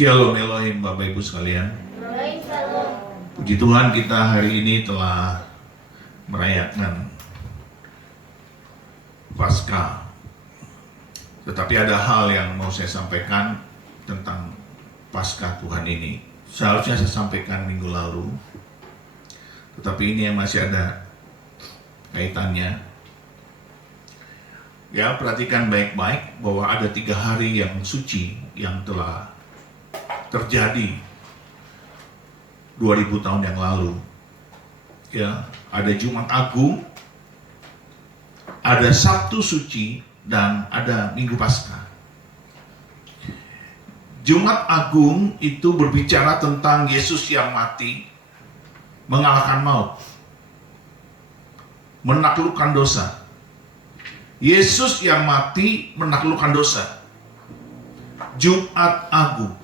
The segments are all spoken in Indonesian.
Shalom Elohim Bapak Ibu sekalian. Puji Tuhan, kita hari ini telah merayakan Paskah. Tetapi ada hal yang mau saya sampaikan tentang Paskah Tuhan ini. Seharusnya saya sampaikan minggu lalu, tetapi ini yang masih ada kaitannya. Ya, perhatikan baik-baik bahwa ada 3 hari yang suci yang telah terjadi 2000 tahun yang lalu. Ya, ada Jumat Agung, ada Sabtu Suci, dan ada Minggu Paskah. Jumat Agung itu berbicara tentang Yesus yang mati, mengalahkan maut, menaklukkan dosa. Yesus yang mati menaklukkan dosa. Jumat Agung.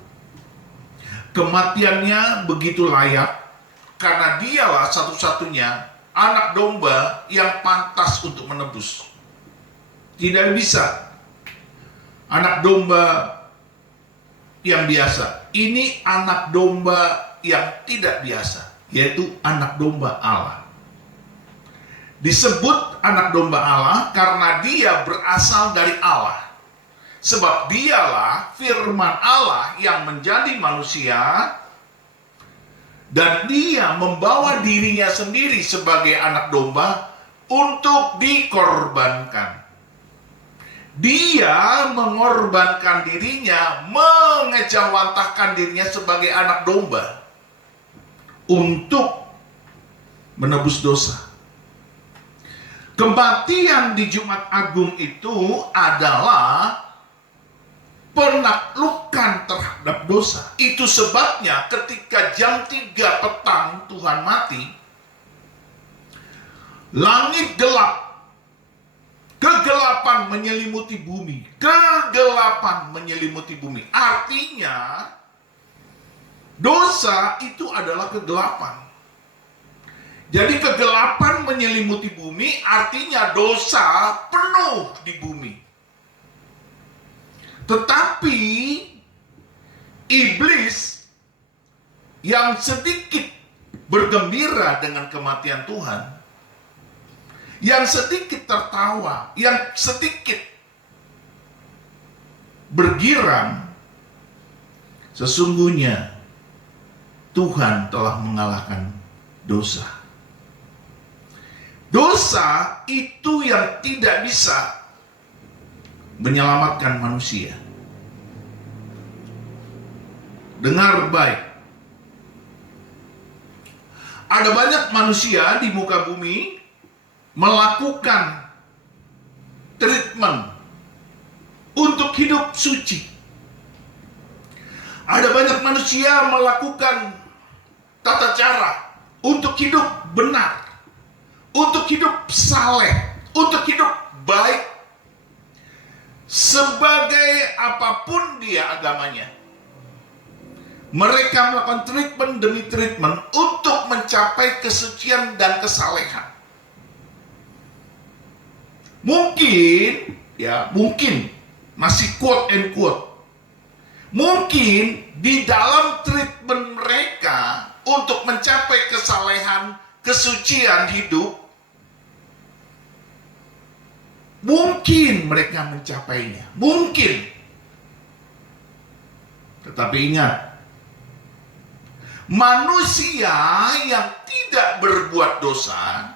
Kematiannya begitu layak karena dialah satu-satunya anak domba yang pantas untuk menebus. Tidak bisa anak domba yang biasa. Ini anak domba yang tidak biasa, yaitu anak domba Allah. Disebut anak domba Allah karena dia berasal dari Allah. Sebab dialah firman Allah yang menjadi manusia, dan dia membawa dirinya sendiri sebagai anak domba untuk dikorbankan. Dia mengorbankan dirinya, mengejawantahkan dirinya sebagai anak domba untuk menebus dosa. Kematian di Jumat Agung itu adalah penaklukan terhadap dosa. Itu sebabnya ketika jam 3 petang Tuhan mati, langit gelap, kegelapan menyelimuti bumi. Kegelapan menyelimuti bumi. Artinya dosa itu adalah kegelapan. Jadi kegelapan menyelimuti bumi artinya dosa penuh di bumi. Tetapi iblis yang sedikit bergembira dengan kematian Tuhan, yang sedikit tertawa, yang sedikit bergirang, sesungguhnya Tuhan telah mengalahkan dosa. Dosa itu yang tidak bisa menyelamatkan manusia. Dengar baik. Ada banyak manusia di muka bumi melakukan treatment untuk hidup suci. Ada banyak manusia melakukan tata cara untuk hidup benar, untuk hidup saleh, untuk hidup baik. Sebagai apapun dia agamanya, mereka melakukan treatment demi treatment untuk mencapai kesucian dan kesalehan. Mungkin masih quote and quote, mungkin di dalam treatment mereka untuk mencapai kesalehan, kesucian hidup, mungkin mereka mencapainya, mungkin. Tetapi ingat, manusia yang tidak berbuat dosa,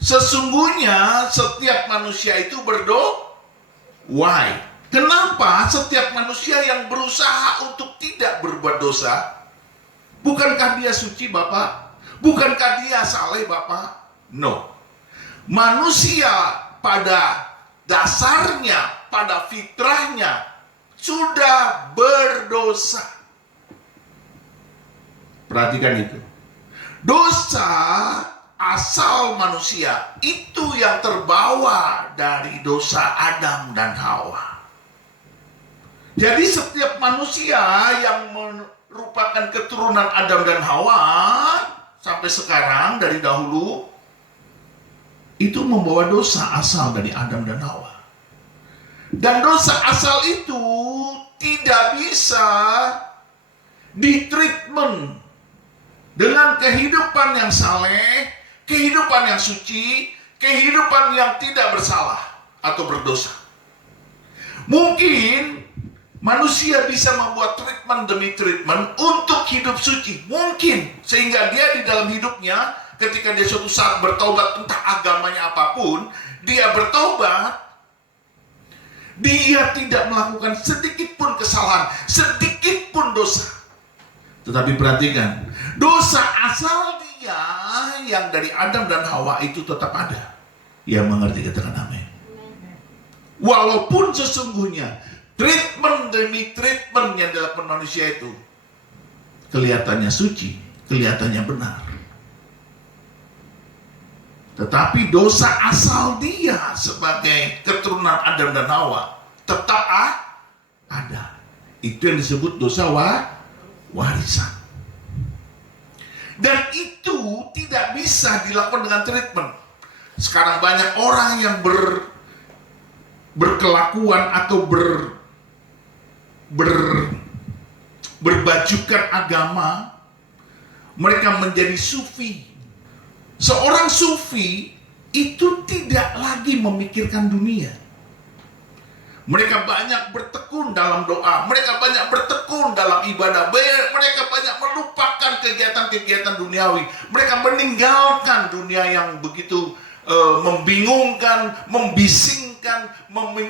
sesungguhnya setiap manusia itu berdosa. Why? Kenapa setiap manusia yang berusaha untuk tidak berbuat dosa? Bukankah dia suci, Bapak? Bukankah dia saleh, Bapak? No. Manusia pada dasarnya, pada fitrahnya sudah berdosa. Perhatikan itu. Dosa asal manusia itu yang terbawa dari dosa Adam dan Hawa. Jadi setiap manusia yang merupakan keturunan Adam dan Hawa sampai sekarang dari dahulu itu membawa dosa asal dari Adam dan Hawa. Dan dosa asal itu tidak bisa bisa ditreatment dengan kehidupan yang saleh, kehidupan yang suci, kehidupan yang tidak bersalah atau berdosa. Mungkin manusia bisa membuat treatment demi treatment untuk hidup suci. Mungkin. Sehingga dia di dalam hidupnya, ketika dia suatu saat bertobat, entah agamanya apapun, dia bertobat, dia tidak melakukan sedikit pun kesalahan, sedikit pun dosa. Tetapi perhatikan, dosa asal dia yang dari Adam dan Hawa itu tetap ada. Yang mengerti katakan amin. Walaupun sesungguhnya treatment demi treatment yang dilakukan manusia itu kelihatannya suci, kelihatannya benar. Tetapi dosa asal dia sebagai keturunan Adam dan Hawa tetap ada. Itu yang disebut dosa warisan. Dan itu tidak bisa dilakukan dengan treatment. Sekarang banyak orang yang berkelakuan atau berbajukan agama, mereka menjadi sufi. Seorang sufi itu tidak lagi memikirkan dunia. Mereka banyak bertekun dalam doa, mereka banyak bertekun dalam ibadah, mereka banyak melupakan kegiatan-kegiatan duniawi. Mereka meninggalkan dunia yang begitu membingungkan, membisingkan,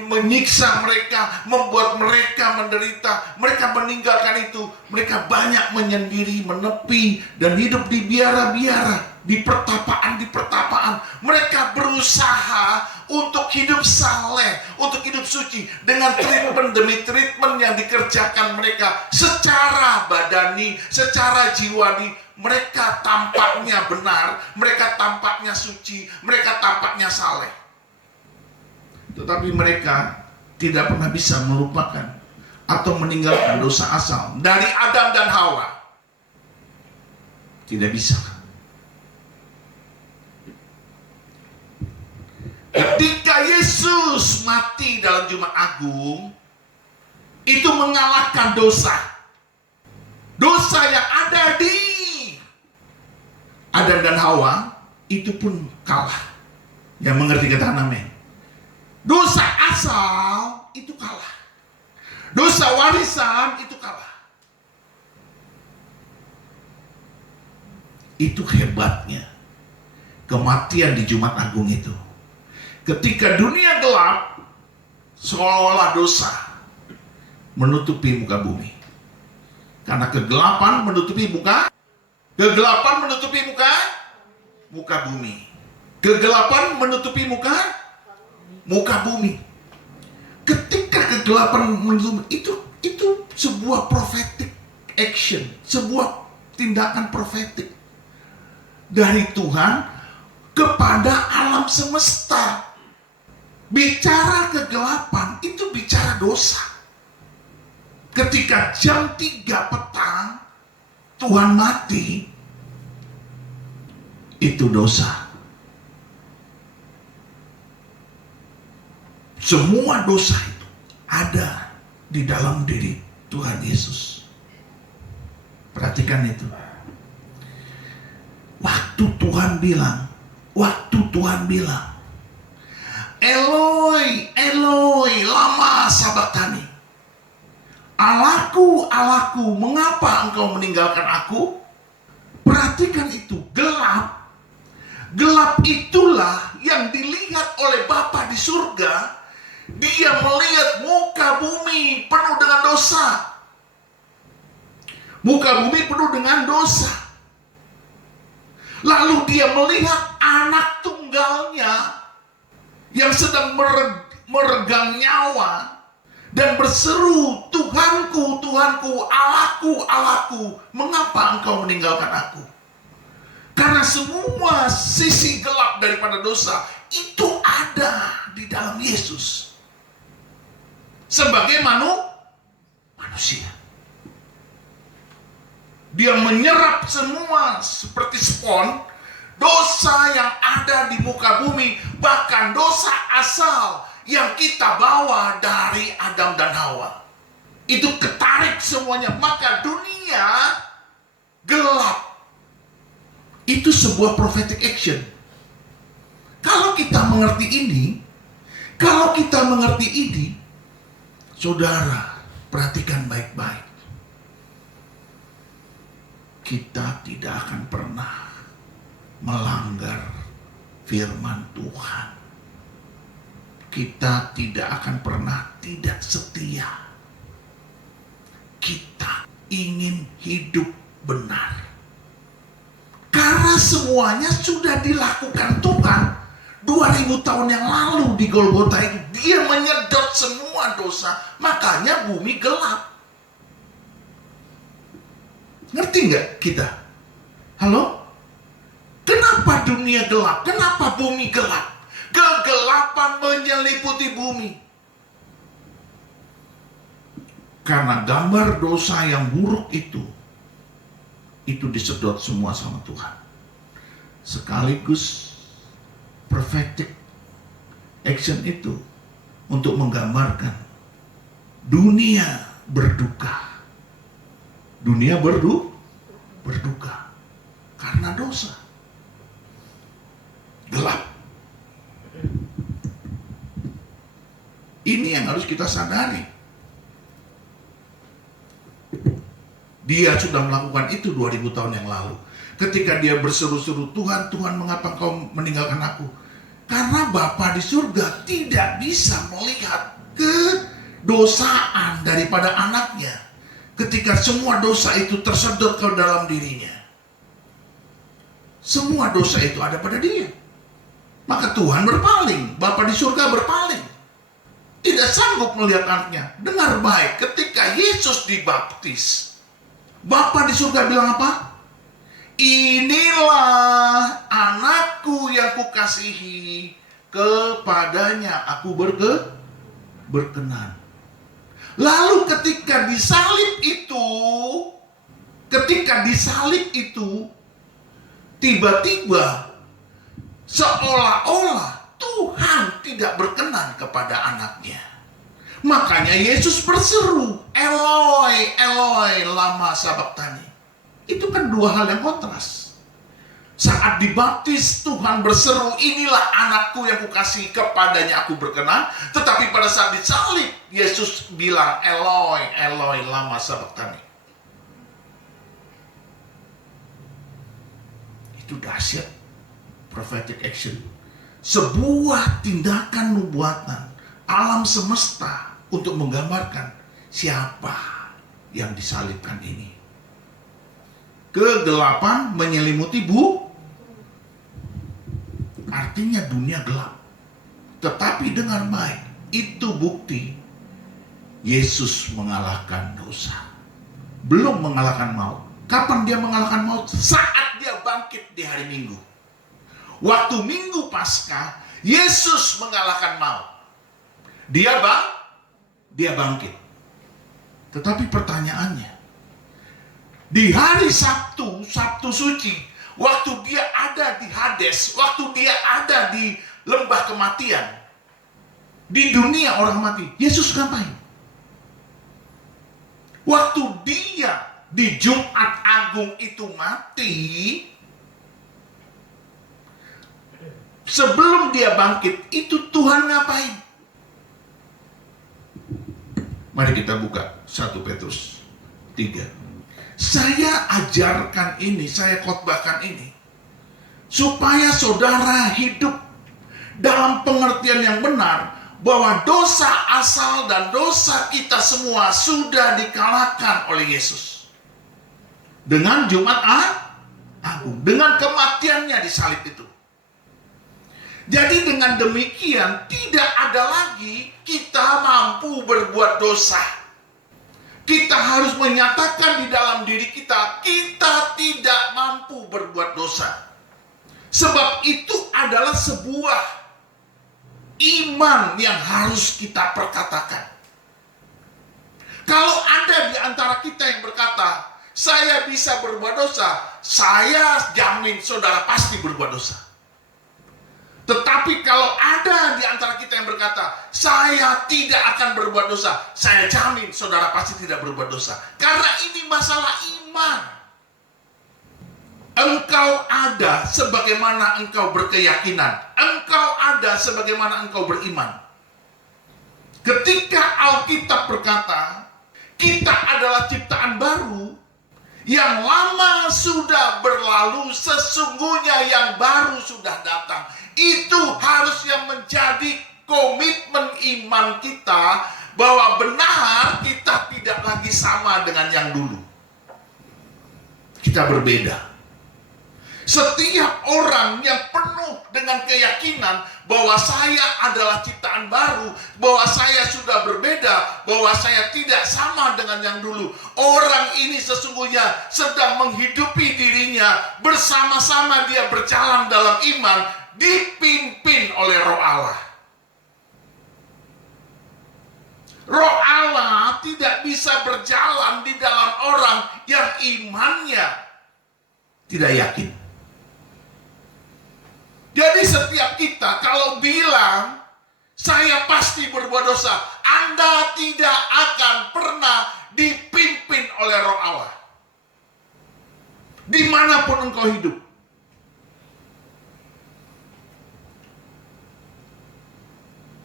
menyiksa mereka, membuat mereka menderita. Mereka meninggalkan itu. Mereka banyak menyendiri, menepi, dan hidup di biara-biara, di pertapaan. Mereka berusaha untuk hidup saleh, untuk hidup suci, dengan treatment demi treatment yang dikerjakan mereka secara badani, secara jiwani. Mereka tampaknya benar, mereka tampaknya suci, mereka tampaknya saleh. Tetapi mereka tidak pernah bisa melupakan atau meninggalkan dosa asal dari Adam dan Hawa. Tidak bisa. Ketika Yesus mati dalam Jumat Agung, itu mengalahkan dosa. Dosa yang ada di Adam dan Hawa itu pun kalah. Yang mengerti katakan amin. Dosa asal itu kalah. Dosa warisan itu kalah. Itu hebatnya kematian di Jumat Agung itu. Ketika dunia gelap, seolah-olah dosa menutupi muka bumi. Karena kegelapan menutupi muka bumi. Kegelapan menutupi muka bumi. Ketika kegelapan menutupi itu sebuah prophetic action, sebuah tindakan profetik dari Tuhan kepada alam semesta. Bicara kegelapan itu bicara dosa. Ketika jam 3 petang Tuhan mati, itu dosa. Semua dosa itu ada di dalam diri Tuhan Yesus. Perhatikan itu. Waktu Tuhan bilang, Eloi, Eloi, lama sabachthani. Allahku, Allahku, mengapa engkau meninggalkan aku? Perhatikan itu, gelap. Gelap itulah yang dilihat oleh Bapa di surga. Dia melihat muka bumi penuh dengan dosa. Muka bumi penuh dengan dosa. Lalu dia melihat anak tunggalnya yang sedang meregang nyawa dan berseru, Tuhanku, Tuhanku, Allahku, Allahku, mengapa engkau meninggalkan aku? Karena semua sisi gelap daripada dosa itu ada di dalam Yesus sebagai manusia. Dia menyerap semua seperti spons dosa yang ada di muka bumi, bahkan dosa asal yang kita bawa dari Adam dan Hawa. Itu ketarik semuanya, maka dunia gelap. Itu sebuah prophetic action. Kalau kita mengerti ini, saudara, perhatikan baik-baik. Kita tidak akan pernah melanggar firman Tuhan. Kita tidak akan pernah tidak setia. Kita ingin hidup benar. Karena semuanya sudah dilakukan Tuhan 2000 tahun yang lalu di Golgota itu. Dia menyedot semua dosa, makanya bumi gelap. Ngerti nggak kita? Halo? Kenapa dunia gelap? Kenapa bumi gelap? Kegelapan menyeliputi bumi. Karena gambar dosa yang buruk itu disedot semua sama Tuhan. Sekaligus prophetic action itu untuk menggambarkan dunia berduka. Dunia berduka karena dosa. Gelap. Ini yang harus kita sadari. Dia sudah melakukan itu 2000 tahun yang lalu. Ketika dia berseru-seru, Tuhan, Tuhan, mengapa kau meninggalkan aku? Karena Bapa di surga tidak bisa melihat kedosaan daripada anaknya. Ketika semua dosa itu tersedot ke dalam dirinya. Semua dosa itu ada pada dia. Maka Tuhan berpaling. Bapa di surga berpaling. Tidak sanggup melihat anaknya. Dengar baik, ketika Yesus dibaptis, Bapa di surga bilang apa? Inilah anakku yang kukasihi, kepadanya aku berkenan. Lalu ketika disalib itu, tiba-tiba seolah-olah Tuhan tidak berkenan kepada anaknya. Makanya Yesus berseru, Eloi, Eloi, lama sabachthani. Itu kan dua hal yang kontras. Saat dibaptis Tuhan berseru, inilah anakku yang kukasihi, kepadanya aku berkenan. Tetapi pada saat disalib, Yesus bilang, Eloi, Eloi, lama sabachthani. Itu dahsyat prophetic action. Sebuah tindakan nubuatan alam semesta untuk menggambarkan siapa yang disalibkan ini. Kegelapan menyelimuti artinya dunia gelap. Tetapi dengar baik, itu bukti Yesus mengalahkan dosa. Belum mengalahkan maut. Kapan dia mengalahkan maut? Saat dia bangkit di hari Minggu. Waktu Minggu Paskah, Yesus mengalahkan maut. Dia bangkit. Tetapi pertanyaannya, di hari Sabtu suci, waktu dia ada di Hades, waktu dia ada di lembah kematian, di dunia orang mati, Yesus ngapain? Waktu dia di Jumat Agung itu mati, sebelum dia bangkit, itu Tuhan ngapain? Mari kita buka 1 Petrus 3. Saya ajarkan ini, saya khotbahkan ini, supaya saudara hidup dalam pengertian yang benar, bahwa dosa asal dan dosa kita semua sudah dikalahkan oleh Yesus. Dengan Jumat Agung, dengan kematiannya di salib itu. Jadi dengan demikian, tidak ada lagi kita mampu berbuat dosa. Kita harus menyatakan di dalam diri kita, kita tidak mampu berbuat dosa. Sebab itu adalah sebuah iman yang harus kita perkatakan. Kalau ada di antara kita yang berkata, saya bisa berbuat dosa, saya jamin saudara pasti berbuat dosa. Tetapi kalau ada di antara kita yang berkata, saya tidak akan berbuat dosa, saya jamin saudara pasti tidak berbuat dosa. Karena ini masalah iman. Engkau ada sebagaimana engkau berkeyakinan. Engkau ada sebagaimana engkau beriman. Ketika Alkitab berkata, kita adalah ciptaan baru, yang lama sudah berlalu, sesungguhnya yang baru sudah datang. Itu harusnya menjadi komitmen iman kita, bahwa benar kita tidak lagi sama dengan yang dulu. Kita berbeda. Setiap orang yang penuh dengan keyakinan bahwa saya adalah ciptaan baru, bahwa saya sudah berbeda, bahwa saya tidak sama dengan yang dulu, orang ini sesungguhnya sedang menghidupi dirinya, bersama-sama dia berjalan dalam iman, dipimpin oleh Roh Allah. Roh Allah tidak bisa berjalan di dalam orang yang imannya tidak yakin. Jadi setiap kita kalau bilang saya pasti berbuat dosa, Anda tidak akan pernah dipimpin oleh Roh Allah. Dimanapun engkau hidup.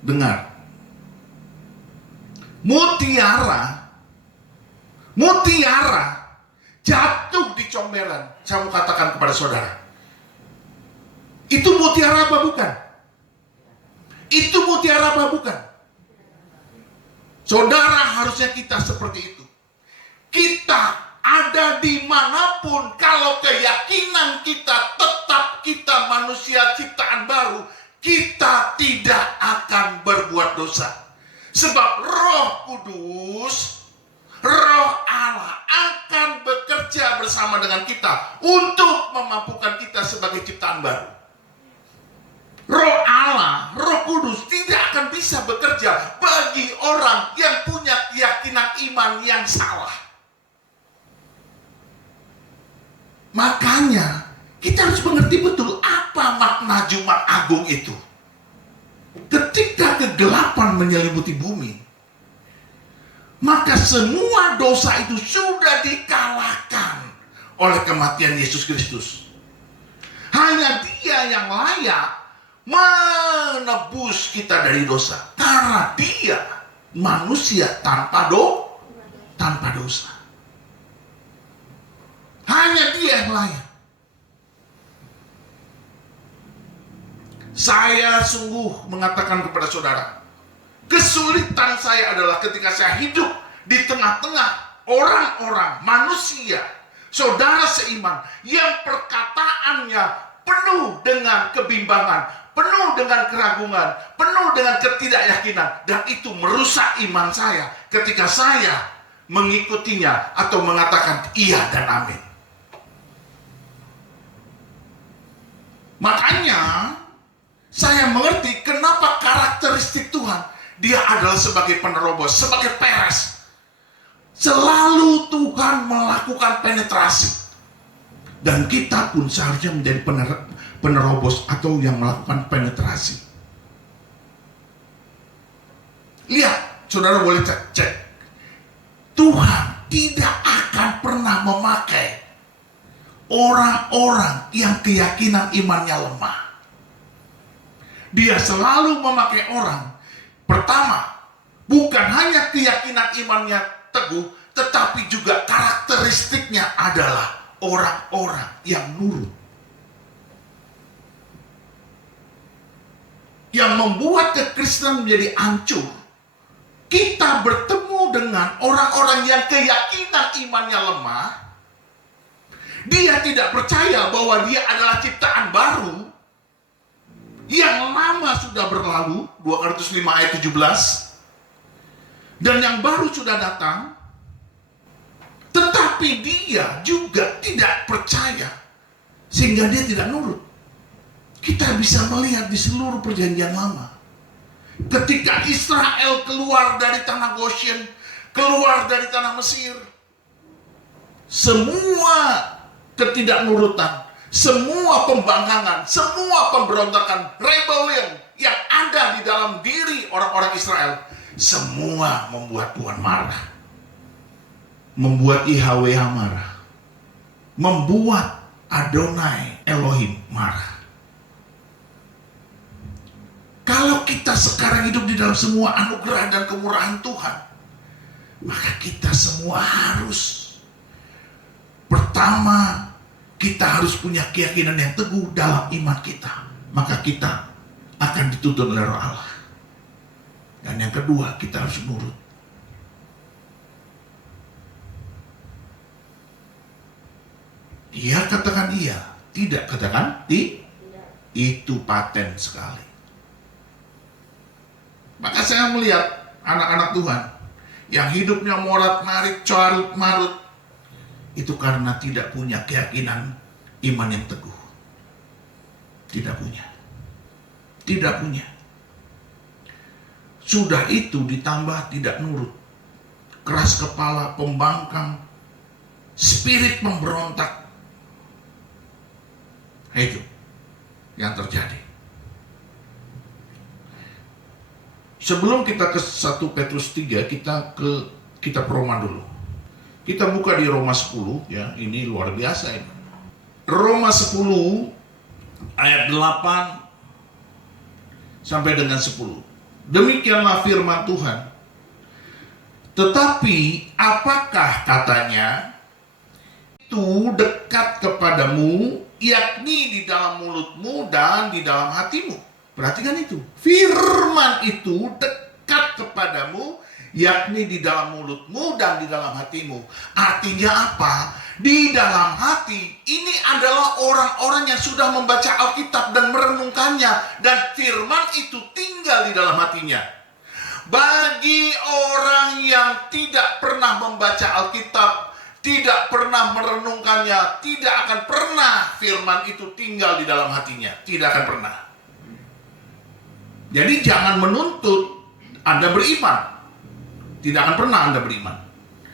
Dengar. Mutiara jatuh di comberan. Saya mau katakan kepada saudara, itu mutiara apa bukan? Itu mutiara apa bukan? Saudara, harusnya kita seperti itu. Kita ada dimanapun, kalau keyakinan kita tetap kita manusia ciptaan baru, kita tidak akan berbuat dosa. Sebab Roh Kudus, Roh Allah akan bekerja bersama dengan kita untuk memampukan kita sebagai ciptaan baru. Roh Allah, Roh Kudus tidak akan bisa bekerja bagi orang yang punya keyakinan iman yang salah. Makanya kita harus mengerti betul apa makna Jumat Agung itu. Ketika kegelapan menyelimuti bumi, maka semua dosa itu sudah dikalahkan oleh kematian Yesus Kristus. Hanya Dia yang layak menebus kita dari dosa, karena Dia manusia tanpa dosa. Hanya Dia yang layak. Saya sungguh mengatakan kepada saudara, kesulitan saya adalah ketika saya hidup di tengah-tengah orang-orang manusia, saudara seiman, yang perkataannya penuh dengan kebimbangan, penuh dengan keraguan, penuh dengan ketidakyakinan, dan itu merusak iman saya ketika saya mengikutinya atau mengatakan iya dan amin. Makanya saya mengerti kenapa karakteristik Tuhan, Dia adalah sebagai penerobos, sebagai peres. Selalu Tuhan melakukan penetrasi. Dan kita pun seharusnya menjadi penerobos atau yang melakukan penetrasi. Lihat, saudara boleh cek. Tuhan tidak akan pernah memakai orang-orang yang keyakinan imannya lemah. Dia selalu memakai orang, pertama, bukan hanya keyakinan imannya teguh, tetapi juga karakteristiknya adalah orang-orang yang nurut. Yang membuat kekristenan menjadi hancur, kita bertemu dengan orang-orang yang keyakinan imannya lemah. Dia tidak percaya bahwa dia adalah ciptaan baru, yang lama sudah berlalu, 2 Korintus 5 ayat 17, dan yang baru sudah datang. Tetapi dia juga tidak percaya, sehingga dia tidak nurut. Kita bisa melihat di seluruh perjanjian lama, ketika Israel keluar dari tanah Goshen, keluar dari tanah Mesir, semua ketidaknurutan, semua pembangkangan, semua pemberontakan, rebellion yang ada di dalam diri orang-orang Israel, semua membuat Tuhan marah. Membuat YHWH marah. Membuat Adonai Elohim marah. Kalau kita sekarang hidup di dalam semua anugerah dan kemurahan Tuhan, maka kita semua harus, pertama, kita harus punya keyakinan yang teguh dalam iman kita. Maka kita akan dituntun oleh Roh Allah. Dan yang kedua, kita harus nurut. Dia katakan iya, tidak katakan tidak. Itu paten sekali. Maka saya melihat anak-anak Tuhan yang hidupnya morat-marit, carut-marut, itu karena tidak punya keyakinan iman yang teguh. Tidak punya. Tidak punya. Sudah itu ditambah tidak nurut. Keras kepala, pembangkang, spirit memberontak. Itu yang terjadi. Sebelum kita ke 1 Petrus 3, kita ke kitab Roma dulu. Kita buka di Roma 10, ya, ini luar biasa ini. Roma 10 ayat 8 sampai dengan 10. Demikianlah firman Tuhan. Tetapi apakah katanya itu dekat kepadamu, yakni di dalam mulutmu dan di dalam hatimu. Perhatikan itu. Firman itu dekat kepadamu, yakni di dalam mulutmu dan di dalam hatimu. Artinya apa? Di dalam hati. Ini adalah orang-orang yang sudah membaca Alkitab dan merenungkannya. Dan firman itu tinggal di dalam hatinya. Bagi orang yang tidak pernah membaca Alkitab, tidak pernah merenungkannya, tidak akan pernah firman itu tinggal di dalam hatinya. Tidak akan pernah. Jadi jangan menuntut Anda beriman. Tidak akan pernah Anda beriman.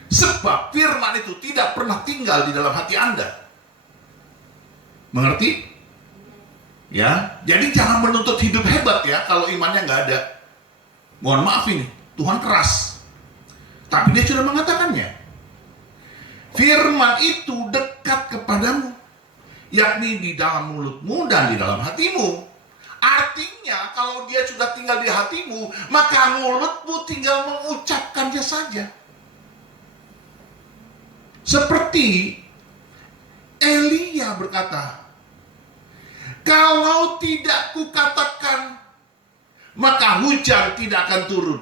Sebab firman itu tidak pernah tinggal di dalam hati Anda. Mengerti? Ya, jadi jangan menuntut hidup hebat ya kalau imannya nggak ada. Mohon maaf ini, Tuhan keras. Tapi dia sudah mengatakannya. Firman itu dekat kepadamu, yakni di dalam mulutmu dan di dalam hatimu. Artinya kalau dia sudah tinggal di hatimu, maka mulutmu tinggal mengucapkannya saja. Seperti Elia berkata, kalau tidak kukatakan, maka hujan tidak akan turun.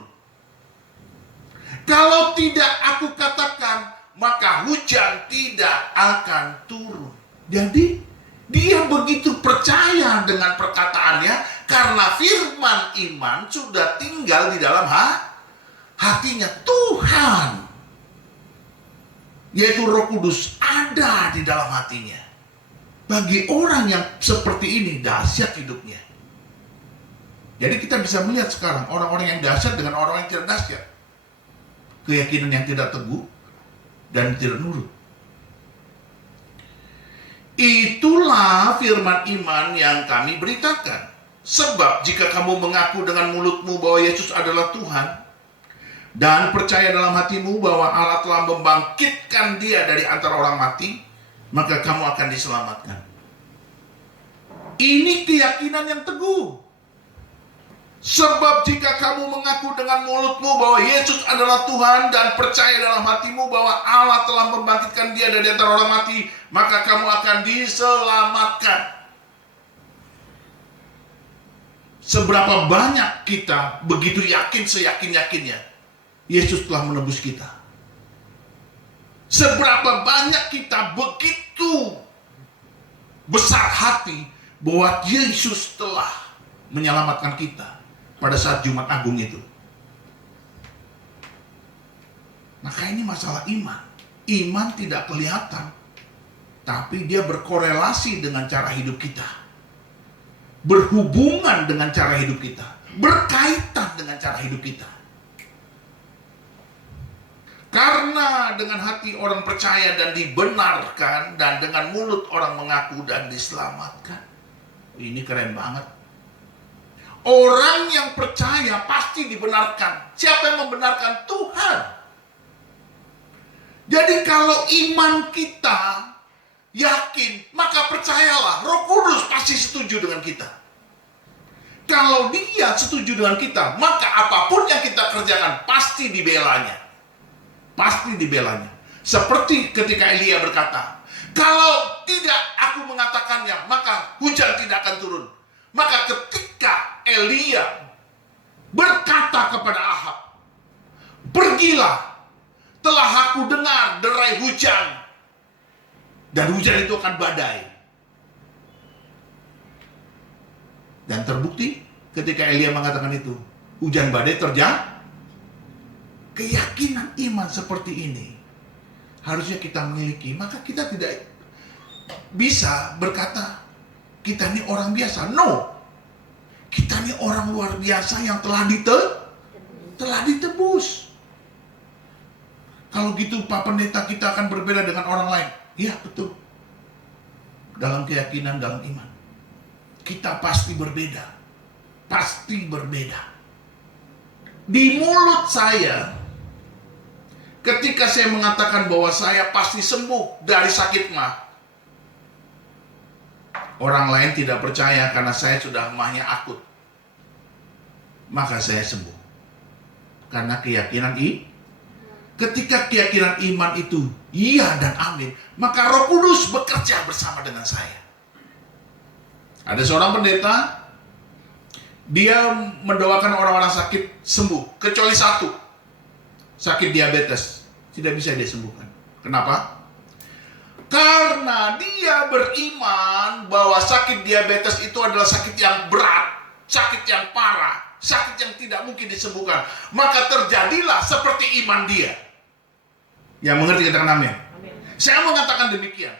Kalau tidak aku katakan, maka hujan tidak akan turun. Jadi dia begitu percaya dengan perkataannya karena firman iman sudah tinggal di dalam hatinya. Tuhan, yaitu Roh Kudus, ada di dalam hatinya. Bagi orang yang seperti ini dahsyat hidupnya. Jadi kita bisa melihat sekarang orang-orang yang dahsyat dengan orang yang tidak dahsyat. Keyakinan yang tidak teguh dan tidak nurut. Itulah firman iman yang kami beritakan. Sebab jika kamu mengaku dengan mulutmu bahwa Yesus adalah Tuhan dan percaya dalam hatimu bahwa Allah telah membangkitkan dia dari antara orang mati, maka kamu akan diselamatkan. Ini keyakinan yang teguh. Sebab jika kamu mengaku dengan mulutmu bahwa Yesus adalah Tuhan dan percaya dalam hatimu bahwa Allah telah membangkitkan dia dari antara orang mati, maka kamu akan diselamatkan. Seberapa banyak kita begitu yakin seyakin-yakinnya Yesus telah menebus kita. Seberapa banyak kita begitu besar hati bahwa Yesus telah menyelamatkan kita pada saat Jumat Agung itu. Maka ini masalah iman. Iman tidak kelihatan, tapi dia berkorelasi dengan cara hidup kita, berhubungan dengan cara hidup kita, berkaitan dengan cara hidup kita. Karena dengan hati orang percaya dan dibenarkan, dan dengan mulut orang mengaku dan diselamatkan. Ini keren banget. Orang yang percaya pasti dibenarkan. Siapa yang membenarkan? Tuhan. Jadi kalau iman kita yakin, maka percayalah, Roh Kudus pasti setuju dengan kita. Kalau Dia setuju dengan kita, maka apapun yang kita kerjakan pasti dibelanya. Pasti dibelanya. Seperti ketika Elia berkata, kalau tidak aku mengatakannya, maka hujan tidak akan turun. Maka ketika Elia berkata kepada Ahab, pergilah, telah aku dengar derai hujan, dan hujan itu akan badai. Dan terbukti ketika Elia mengatakan itu, hujan badai terjadi. Keyakinan iman seperti ini harusnya kita miliki. Maka kita tidak bisa berkata kita ini orang biasa. No, kita ini orang luar biasa yang telah ditebus. Kalau gitu Pak Pendeta, kita akan berbeda dengan orang lain. Ya betul. Dalam keyakinan, dalam iman, kita pasti berbeda. Pasti berbeda. Di mulut saya, ketika saya mengatakan bahwa saya pasti sembuh dari sakit mah, orang lain tidak percaya karena saya sudah mahnya akut. Maka saya sembuh. Karena keyakinan ketika keyakinan iman itu iya dan amin, maka Roh Kudus bekerja bersama dengan saya. Ada seorang pendeta, dia mendoakan orang-orang sakit sembuh, kecuali satu, sakit diabetes. Tidak bisa dia sembuhkan. Kenapa? Karena dia beriman bahwa sakit diabetes itu adalah sakit yang berat, sakit yang parah, sakit yang tidak mungkin disembuhkan. Maka terjadilah seperti iman dia. Yang mengerti katakan amin. Saya mengatakan demikian.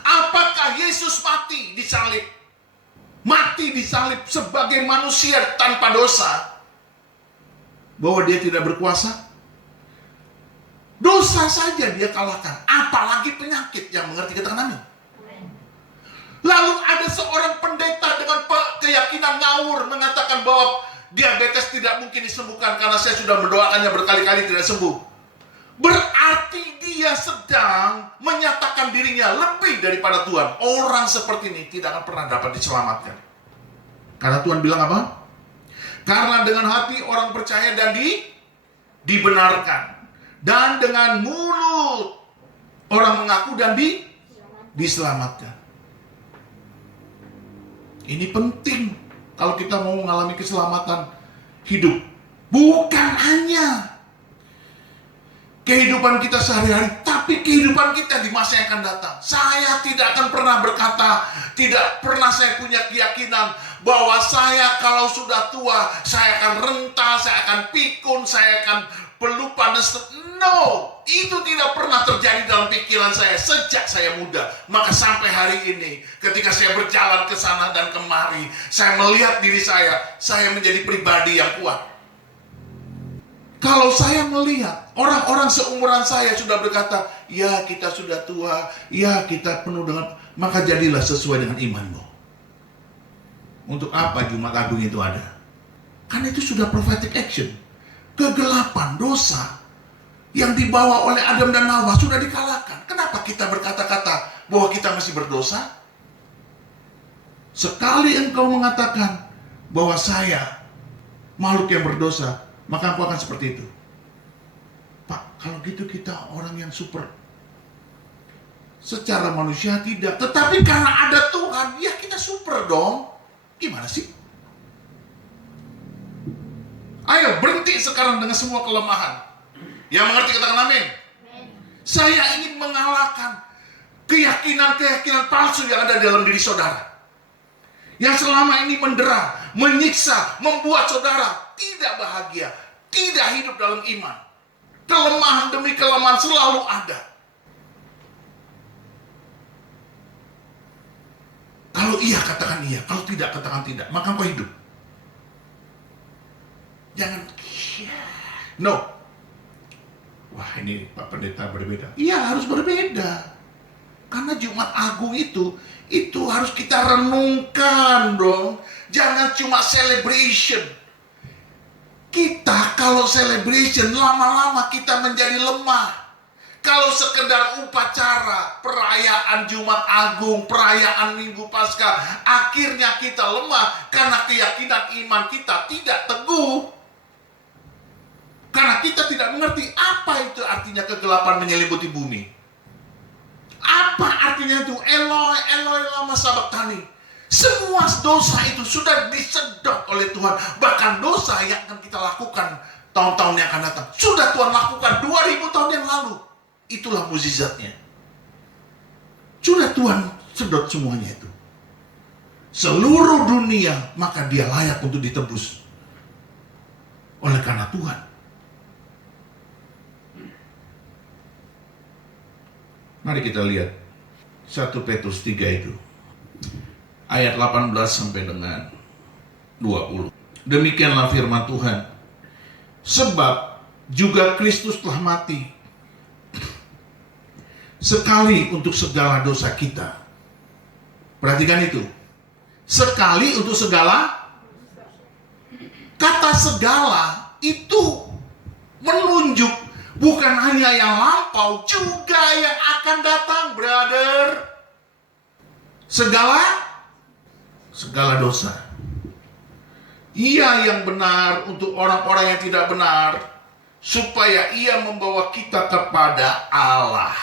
Apakah Yesus mati disalib? Mati disalib sebagai manusia tanpa dosa, bahwa dia tidak berkuasa? Dosa saja dia kalahkan, apalagi penyakit. Yang mengerti katakan amin. Lalu ada seorang pendeta dengan keyakinan ngawur mengatakan bahwa diabetes tidak mungkin disembuhkan karena saya sudah mendoakannya berkali-kali tidak sembuh. Berarti dia sedang menyatakan dirinya lebih daripada Tuhan. Orang seperti ini tidak akan pernah dapat diselamatkan. Karena Tuhan bilang apa? Karena dengan hati orang percaya dan dibenarkan, dan dengan mulut orang mengaku dan diselamatkan. Ini penting kalau kita mau mengalami keselamatan hidup. Bukan hanya kehidupan kita sehari-hari, tapi kehidupan kita di masa yang akan datang. Saya tidak akan pernah berkata, tidak pernah saya punya keyakinan bahwa saya kalau sudah tua, saya akan renta, saya akan pikun, saya akan pelupa dan no, itu tidak pernah terjadi dalam pikiran saya sejak saya muda. Maka sampai hari ini, ketika saya berjalan ke sana dan kemari, saya melihat diri saya menjadi pribadi yang kuat. Kalau saya melihat orang-orang seumuran saya sudah berkata, ya kita sudah tua, ya kita penuh dengan, maka jadilah sesuai dengan imanmu. Untuk apa Jumat Agung itu ada? Karena itu sudah prophetic action. Kegelapan, dosa yang dibawa oleh Adam dan Hawa sudah dikalahkan. Kenapa kita berkata-kata bahwa kita masih berdosa? Sekali engkau mengatakan bahwa saya makhluk yang berdosa, maka engkau akan seperti itu. Pak, kalau gitu kita orang yang super. Secara manusia tidak, tetapi karena ada Tuhan, ya kita super dong. Gimana sih? Ayo berhenti sekarang dengan semua kelemahan. Yang mengerti katakan amin. Saya ingin mengalahkan keyakinan-keyakinan palsu yang ada dalam diri saudara, yang selama ini mendera, menyiksa, membuat saudara tidak bahagia, tidak hidup dalam iman. Kelemahan demi kelemahan selalu ada. Kalau iya katakan iya, kalau tidak katakan tidak, maka engkau hidup. Jangan no. Wah, ini Pak Pendeta berbeda. Iya, harus berbeda. Karena Jumat Agung itu harus kita renungkan dong. Jangan cuma celebration. Kita kalau celebration lama-lama kita menjadi lemah. Kalau sekedar upacara, perayaan Jumat Agung, perayaan Minggu Paskah, akhirnya kita lemah karena keyakinan iman kita tidak teguh. Karena kita tidak mengerti apa itu artinya kegelapan menyelimuti bumi. Apa artinya itu? Eloi, Eloi lama sabachthani. Semua dosa itu sudah disedot oleh Tuhan. Bahkan dosa yang akan kita lakukan tahun-tahun yang akan datang sudah Tuhan lakukan 2000 tahun yang lalu. Itulah mukjizatnya. Sudah Tuhan sedot semuanya itu. Seluruh dunia, maka dia layak untuk ditebus oleh karena Tuhan. Mari kita lihat 1 Petrus 3 itu. Ayat 18 sampai dengan 20. Demikianlah firman Tuhan. Sebab juga Kristus telah mati sekali untuk segala dosa kita. Perhatikan itu. Sekali untuk segala. Kata segala itu menunjuk bukan hanya yang lampau, juga yang akan datang, brother. Segala dosa. Ia yang benar untuk orang-orang yang tidak benar, supaya ia membawa kita kepada Allah.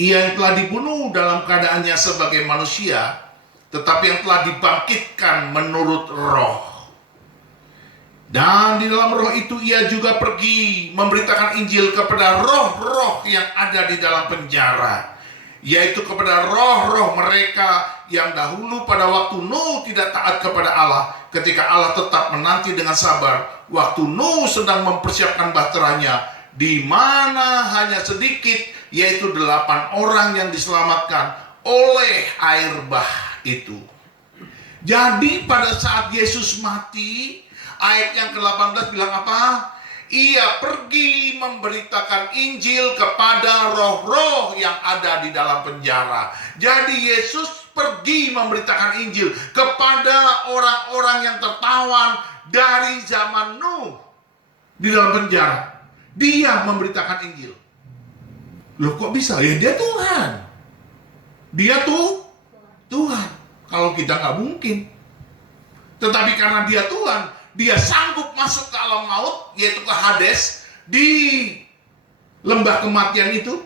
Ia yang telah dibunuh dalam keadaannya sebagai manusia, tetapi yang telah dibangkitkan menurut roh. Dan di dalam roh itu ia juga pergi memberitakan Injil kepada roh-roh yang ada di dalam penjara, yaitu kepada roh-roh mereka yang dahulu pada waktu Nuh tidak taat kepada Allah, ketika Allah tetap menanti dengan sabar waktu Nuh sedang mempersiapkan bahteranya, di mana hanya sedikit, yaitu 8 orang yang diselamatkan oleh air bah itu. Jadi pada saat Yesus mati, ayat yang ke-18 bilang apa? Ia pergi memberitakan Injil kepada roh-roh yang ada di dalam penjara. Jadi Yesus pergi memberitakan Injil kepada orang-orang yang tertawan dari zaman Nuh di dalam penjara. Dia memberitakan Injil. Loh kok bisa? Ya dia Tuhan. Dia tuh Tuhan. Kalau kita nggak mungkin. Tetapi karena dia Tuhan, dia sanggup masuk ke alam maut, yaitu ke Hades, di lembah kematian itu.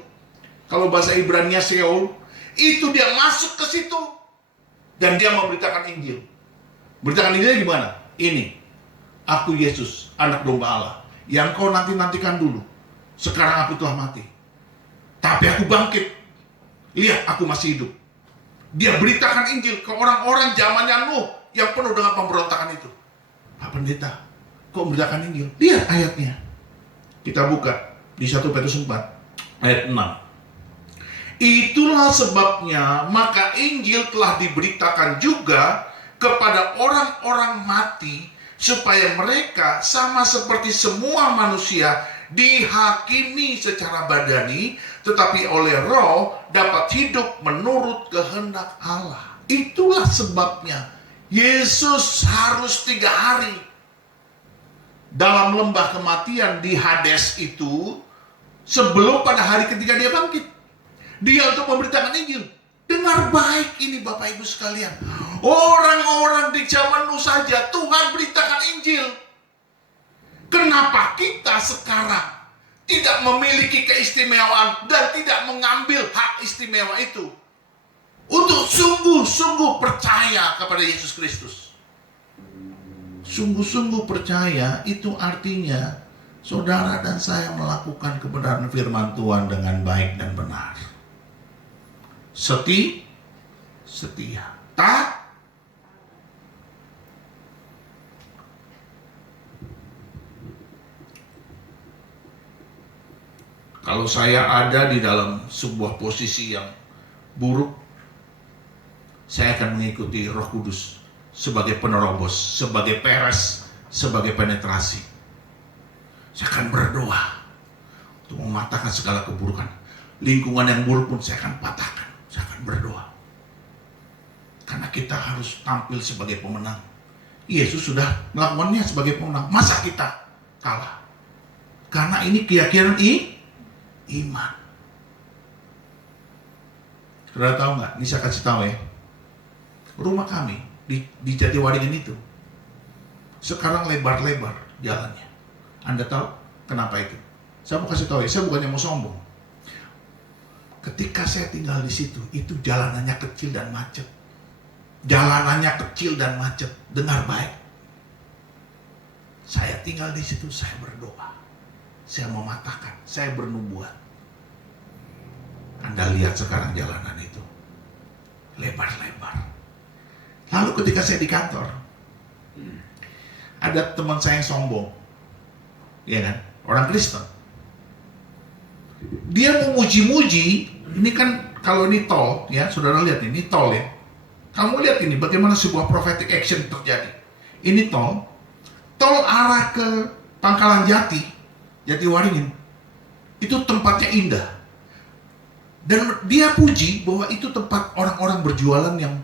Kalau bahasa Ibrani-nya Sheol, itu dia masuk ke situ. Dan dia memberitakan Injil. Beritakan Injilnya gimana? Ini, aku Yesus, anak domba Allah, yang kau nanti-nantikan dulu. Sekarang aku telah mati, tapi aku bangkit. Lihat, aku masih hidup. Dia beritakan Injil ke orang-orang zamannya Nuh yang penuh dengan pemberontakan itu. Pak Pendeta, kok memberitakan Injil? Lihat ayatnya. Kita buka di 1 Petrus 4 ayat 6. Itulah sebabnya maka Injil telah diberitakan juga kepada orang-orang mati, supaya mereka sama seperti semua manusia dihakimi secara badani, tetapi oleh roh dapat hidup menurut kehendak Allah. Itulah sebabnya Yesus harus 3 hari dalam lembah kematian di Hades itu, sebelum pada hari ketiga dia bangkit. Dia untuk memberitakan Injil. Dengar baik ini Bapak Ibu sekalian. Orang-orang di zaman Nuh saja Tuhan beritakan Injil. Kenapa kita sekarang tidak memiliki keistimewaan dan tidak mengambil hak istimewa itu untuk sungguh-sungguh percaya kepada Yesus Kristus? Sungguh-sungguh percaya itu artinya saudara dan saya melakukan kebenaran firman Tuhan dengan baik dan benar. Setia. Tak. Kalau saya ada di dalam sebuah posisi yang buruk, saya akan mengikuti Roh Kudus sebagai penerobos, sebagai peres, sebagai penetrasi. Saya akan berdoa. untuk mematahkan segala keburukan. Lingkungan yang buruk pun saya akan patahkan. Saya akan berdoa. Karena kita harus tampil sebagai pemenang. Yesus sudah melakukannya sebagai pemenang. Masa kita kalah? Karena ini keyakinan iman. Saudara tahu nggak? Ini saya kasih tahu ya. Rumah kami di Jatiwaringin itu sekarang lebar-lebar jalannya. Anda tahu kenapa itu? Saya mau kasih tahu ya. Saya bukannya mau sombong. Ketika saya tinggal di situ, itu jalanannya kecil dan macet. Jalanannya kecil dan macet. Dengar baik. Saya tinggal di situ, saya berdoa. Saya mematahkan, saya bernubuat. Anda lihat sekarang jalanan itu lebar-lebar. Lalu ketika saya di kantor, ada teman saya yang sombong, ya kan, orang Kristen. Dia memuji-muji. Ini kan kalau ini tol, ya, saudara lihat ini tol ya. Kamu lihat ini bagaimana sebuah prophetic action terjadi. Ini tol arah ke Pangkalan Jatiwaringin. Itu tempatnya indah. Dan dia puji bahwa itu tempat orang-orang berjualan yang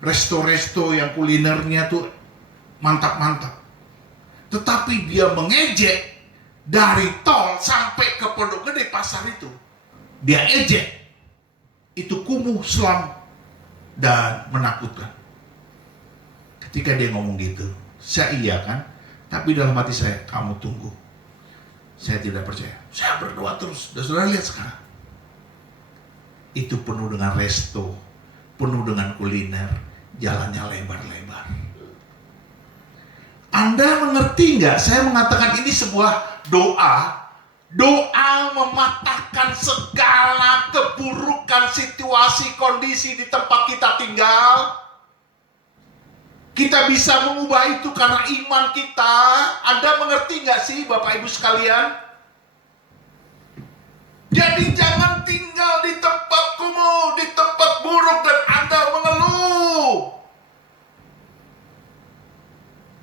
resto-resto yang kulinernya tuh mantap-mantap. Tetapi dia mengejek dari tol sampai ke Pondok Gede pasar itu. Dia ejek. Itu kumuh, selam, dan menakutkan. Ketika dia ngomong gitu, saya iyakan, tapi dalam hati saya, kamu tunggu. Saya tidak percaya. Saya berdoa terus. Dan saudara lihat sekarang. Itu penuh dengan resto, penuh dengan kuliner, jalannya lebar-lebar. Anda mengerti nggak? Saya mengatakan ini sebuah doa. Doa mematahkan segala keburukan situasi, kondisi di tempat kita tinggal. Kita bisa mengubah itu karena iman kita. Anda mengerti nggak sih Bapak Ibu sekalian? Jadi jangan tinggal di tempat kumuh, di tempat buruk dan Anda mengeluh.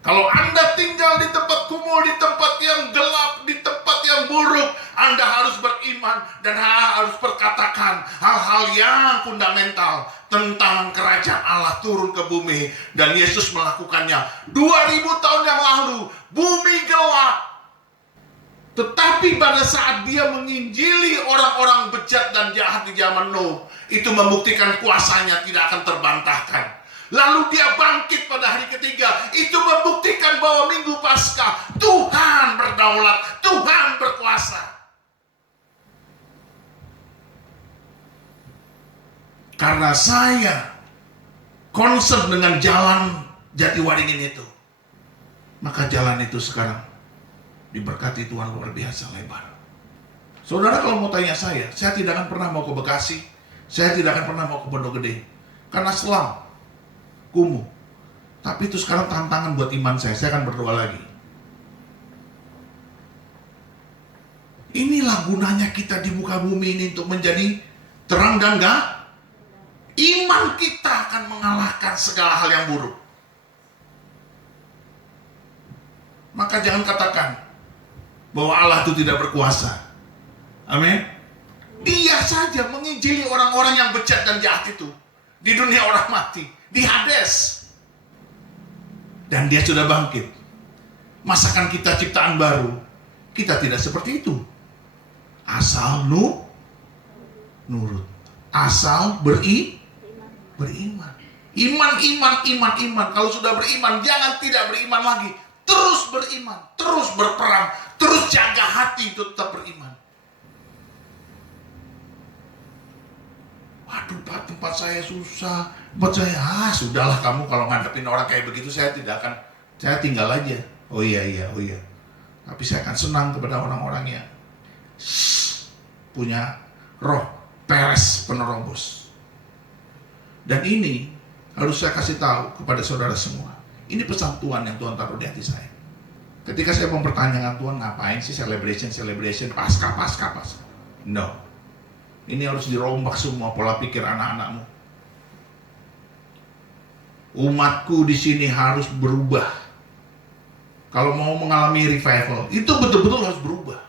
Kalau Anda tinggal di tempat kumuh, di tempat yang gelap, di tempat yang buruk, Anda harus beriman dan harus berkatakan hal-hal yang fundamental tentang kerajaan Allah turun ke bumi. Dan Yesus melakukannya 2000 tahun yang lalu. Bumi gelap. Tetapi pada saat dia menginjili orang-orang bejat dan jahat di zaman Nuh, itu membuktikan kuasanya tidak akan terbantahkan. Lalu dia bangkit pada hari ketiga. Itu membuktikan bahwa Minggu Paskah Tuhan berdaulat, Tuhan berkuasa. Karena saya concern dengan jalan Jatiwaringin itu, maka jalan itu sekarang diberkati Tuhan luar biasa lebar. Saudara kalau mau tanya saya tidak akan pernah mau ke Bekasi, saya tidak akan pernah mau ke Pondok Gede. Karena selam, kumuh. Tapi itu sekarang tantangan buat iman saya akan berdoa lagi. Inilah gunanya kita di muka bumi ini untuk menjadi terang dan gak. Iman kita akan mengalahkan segala hal yang buruk. Maka jangan katakan bahwa Allah itu tidak berkuasa. Amin. Dia saja menginjili orang-orang yang bejat dan jahat itu di dunia orang mati, di Hades. Dan dia sudah bangkit. Masakan kita ciptaan baru. Kita tidak seperti itu. Asal nurut. Asal beriman. Iman. Kalau sudah beriman, jangan tidak beriman lagi. Terus beriman, terus berperang, terus jaga hati untuk tetap beriman. Waduh, Pak, tempat saya susah. Tempat saya, sudahlah kamu kalau ngadepin orang kayak begitu, saya tinggal aja. Oh iya. Tapi saya akan senang kepada orang-orang yang punya roh peres penerobos. Dan ini harus saya kasih tahu kepada saudara semua. Ini pesan Tuhan yang Tuhan taruh di hati saya. Ketika saya mempertanyakan Tuhan, ngapain sih celebration, pasca. No. Ini harus dirombak semua pola pikir anak-anakmu. Umatku di sini harus berubah. Kalau mau mengalami revival, itu betul-betul harus berubah.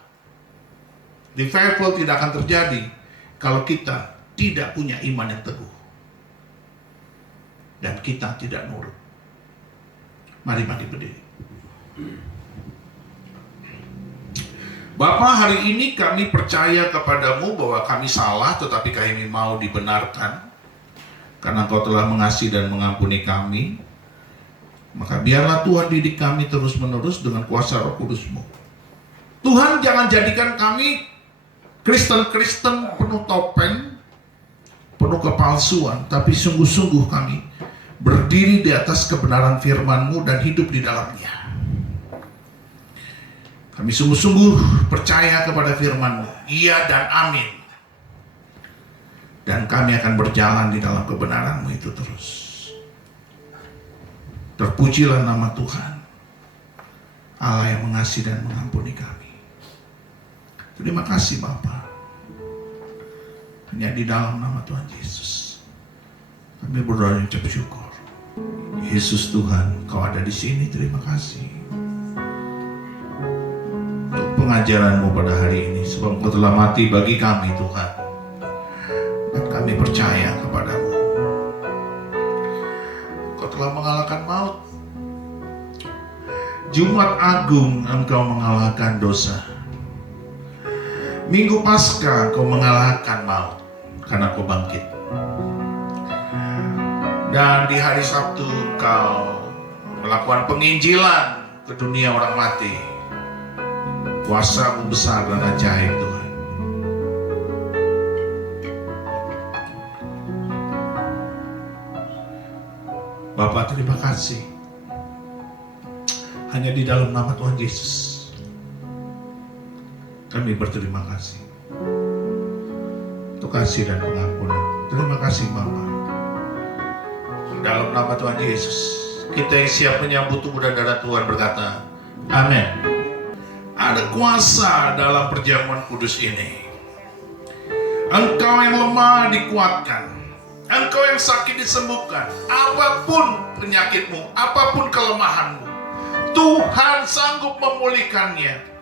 Revival tidak akan terjadi kalau kita tidak punya iman yang teguh dan kita tidak nurut. Mari berdiri. Bapa, hari ini kami percaya kepadamu bahwa kami salah, tetapi kami mau dibenarkan. Karena Engkau telah mengasihi dan mengampuni kami, maka biarlah Tuhan didik kami terus-menerus dengan kuasa Roh Kudus-Mu. Tuhan, jangan jadikan kami Kristen-Kristen penuh topeng, penuh kepalsuan, tapi sungguh-sungguh kami berdiri di atas kebenaran firman-Mu dan hidup di dalamnya. Kami sungguh-sungguh percaya kepada firman-Mu, iya dan amin. Dan kami akan berjalan di dalam kebenaran-Mu itu terus. Terpujilah nama Tuhan, Allah yang mengasihi dan mengampuni kami. Terima kasih Bapa. Hanya di dalam nama Tuhan Yesus kami berdoa dan ucap syukur. Yesus Tuhan, Kau ada di sini, terima kasih untuk pengajaran-Mu pada hari ini, sebab Kau telah mati bagi kami Tuhan, dan kami percaya kepadamu. Kau telah mengalahkan maut. Jumat Agung Engkau mengalahkan dosa. Minggu Paskah Kau mengalahkan maut karena Kau bangkit. Dan di hari Sabtu Kau melakukan penginjilan ke dunia orang mati. Kuasa-Mu besar dan ajaib Tuhan. Bapak, terima kasih. Hanya di dalam nama Tuhan Yesus kami berterima kasih untuk kasih dan pengampunan. Terima kasih Bapak. Dalam nama Tuhan Yesus kita yang siap menyambut tubuh dan darah Tuhan berkata amin. Ada kuasa dalam perjamuan kudus ini. Engkau yang lemah dikuatkan, engkau yang sakit disembuhkan. Apapun penyakitmu, apapun kelemahanmu, Tuhan sanggup memulihkannya.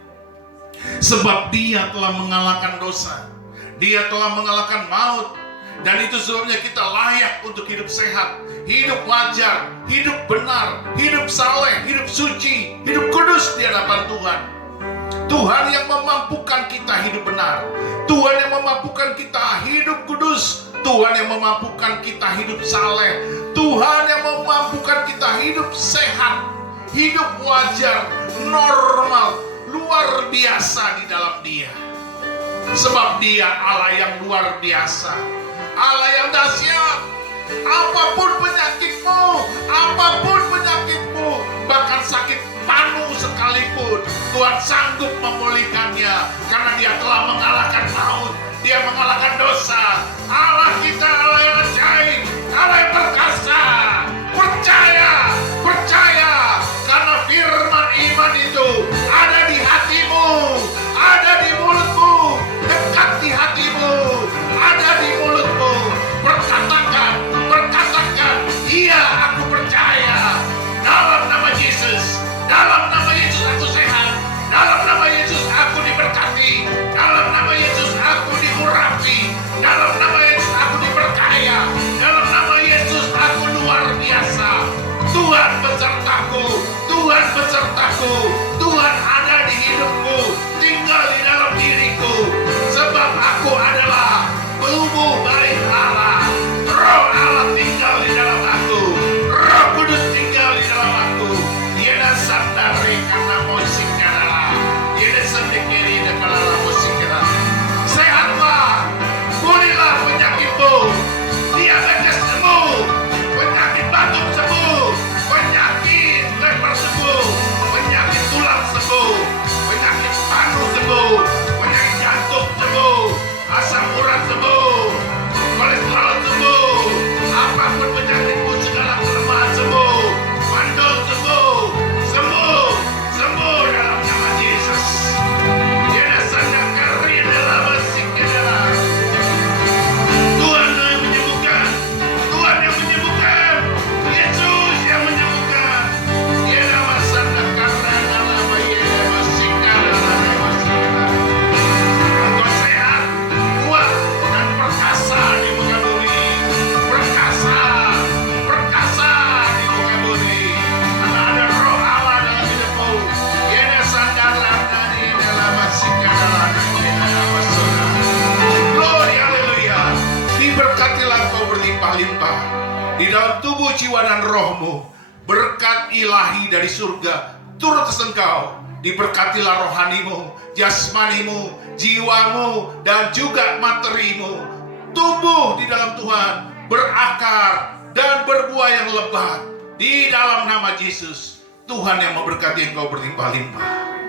Sebab Dia telah mengalahkan dosa, Dia telah mengalahkan maut. Dan itu sebabnya kita layak untuk hidup sehat, hidup wajar, hidup benar, hidup saleh, hidup suci, hidup kudus di hadapan Tuhan. Tuhan yang memampukan kita hidup benar, Tuhan yang memampukan kita hidup kudus, Tuhan yang memampukan kita hidup saleh, Tuhan yang memampukan kita hidup sehat, hidup wajar, normal, luar biasa di dalam Dia. Sebab Dia Allah yang luar biasa, Allah yang dahsyat. Apapun penyakitmu, bahkan sakit panu sekalipun, Tuhan sanggup memulihkannya, karena Dia telah mengalahkan maut, Dia mengalahkan dosa. Allah kita Allah yang ajaib, Allah yang perkasa. Percaya, karena firman iman itu ada di hatimu, ada di mulutmu, dekat di hatimu, ada di mulutmu. Perkatakan, iya aku percaya. Dalam nama Yesus aku sehat. Dalam nama Yesus aku diberkati. Dalam nama Yesus aku diurapi. berlimpah di dalam tubuh, jiwa, dan rohmu. Berkat ilahi dari surga turut atas engkau. Diberkatilah rohanimu, jasmanimu, jiwamu, dan juga materimu. Tumbuh di dalam Tuhan, berakar dan berbuah yang lebat. Di dalam nama Yesus, Tuhan yang memberkati engkau berlimpah-limpah.